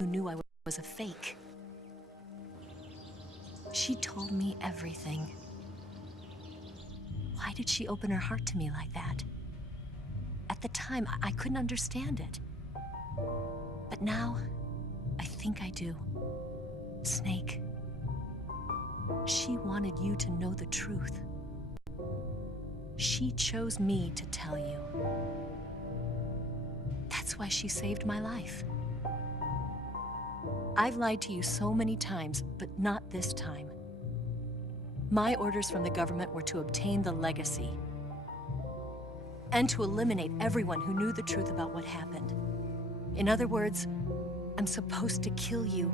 who knew I was a fake. She told me everything. Why did she open her heart to me like that? At the time, I couldn't understand it. But now, I think I do. Snake, she wanted you to know the truth. She chose me to tell you. That's why she saved my life. I've lied to you so many times, but not this time. My orders from the government were to obtain the legacy and to eliminate everyone who knew the truth about what happened. In other words, I'm supposed to kill you.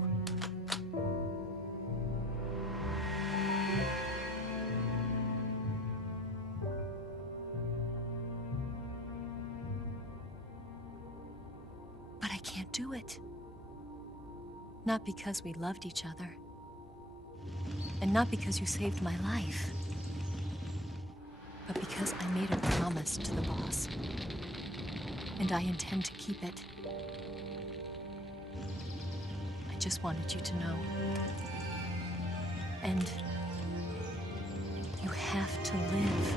But I can't do it. Not because we loved each other. And not because you saved my life. But because I made a promise to the boss. And I intend to keep it. I just wanted you to know. And you have to live.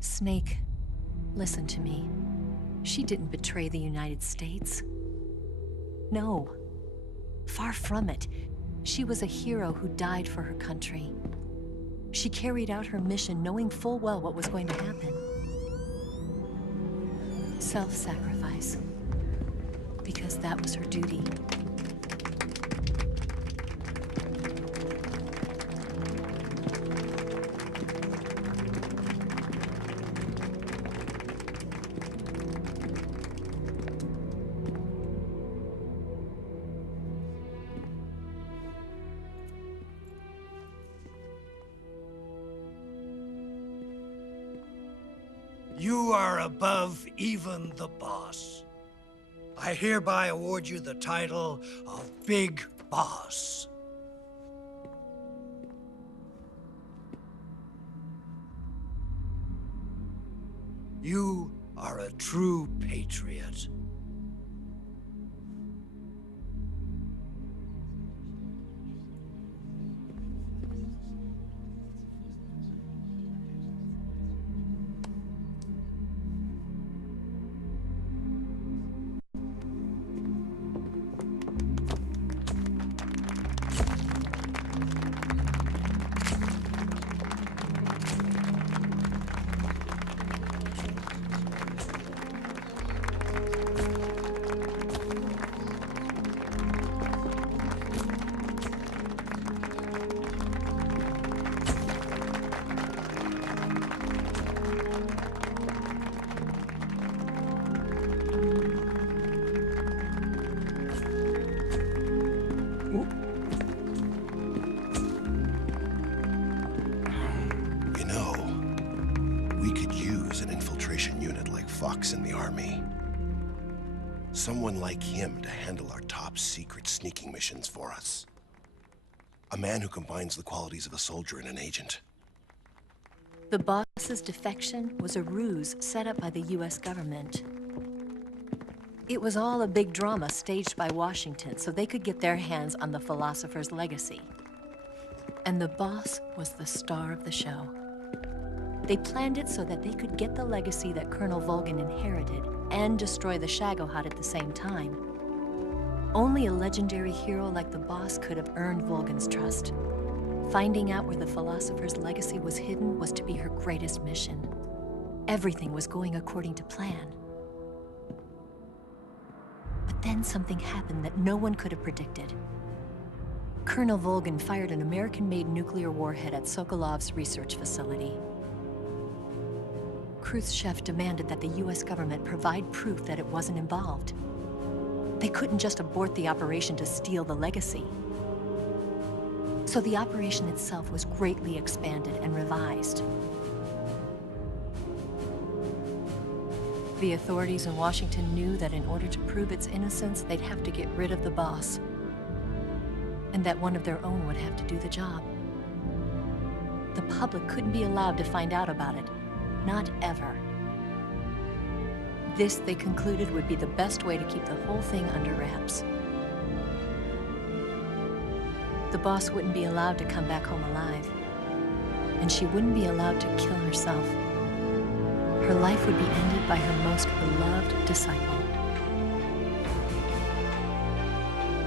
Snake, listen to me. She didn't betray the United States. No, far from it. She was a hero who died for her country. She carried out her mission knowing full well what was going to happen. Self-sacrifice. Because that was her duty. You are above even the boss. I hereby award you the title of Big Boss. You are a true patriot. You know, we could use an infiltration unit like Fox in the army. Someone like him to handle our top secret sneaking missions for us. A man who combines the qualities of a soldier and an agent. The boss's defection was a ruse set up by the US government. It was all a big drama staged by Washington so they could get their hands on the philosopher's legacy. And the boss was the star of the show. They planned it so that they could get the legacy that Colonel Volgin inherited and destroy the Shagohod at the same time. Only a legendary hero like the boss could have earned Volgin's trust. Finding out where the philosopher's legacy was hidden was to be her greatest mission. Everything was going according to plan. But then something happened that no one could have predicted. Colonel Volgin fired an American-made nuclear warhead at Sokolov's research facility. Khrushchev demanded that the US government provide proof that it wasn't involved. They couldn't just abort the operation to steal the legacy. So the operation itself was greatly expanded and revised. The authorities in Washington knew that in order to prove its innocence, they'd have to get rid of the boss, and that one of their own would have to do the job. The public couldn't be allowed to find out about it, not ever. This, they concluded, would be the best way to keep the whole thing under wraps. The boss wouldn't be allowed to come back home alive, and she wouldn't be allowed to kill herself. Her life would be ended by her most beloved disciple.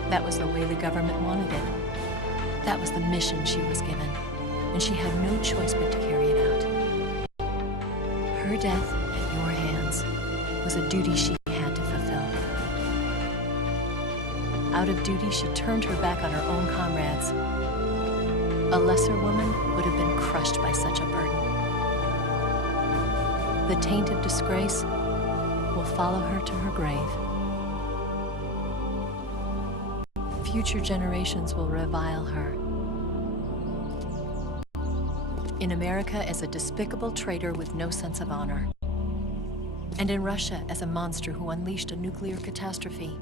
That was the way the government wanted it. That was the mission she was given, and she had no choice but to carry it out. Her death at your hands was a duty she had to fulfill. Out of duty, she turned her back on her own comrades. A lesser woman would have been crushed by such a burden. The taint of disgrace will follow her to her grave. Future generations will revile her. In America as a despicable traitor with no sense of honor. And in Russia as a monster who unleashed a nuclear catastrophe.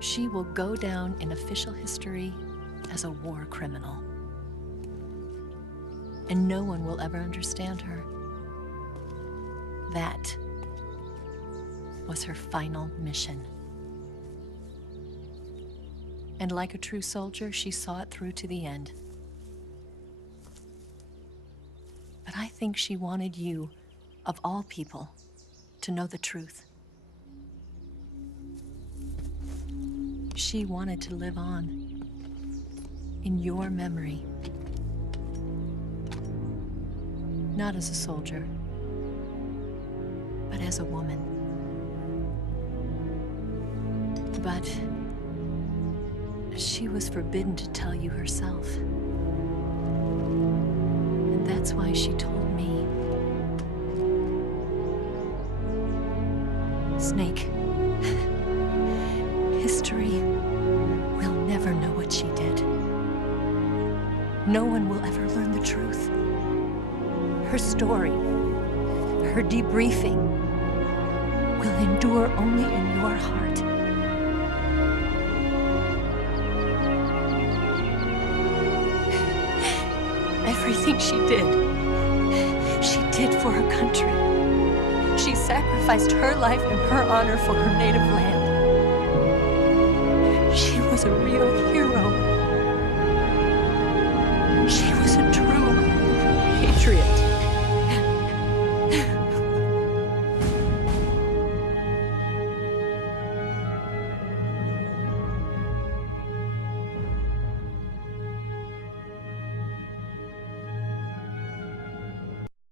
She will go down in official history as a war criminal. And no one will ever understand her. That was her final mission. And like a true soldier, she saw it through to the end. But I think she wanted you, of all people, to know the truth. She wanted to live on in your memory. Not as a soldier, but as a woman. But she was forbidden to tell you herself. And that's why she told me. Snake, history will never know what she did. No one will ever learn the truth. Her story, her debriefing, will endure only in your heart. Everything she did for her country. She sacrificed her life and her honor for her native land. She was a real hero. She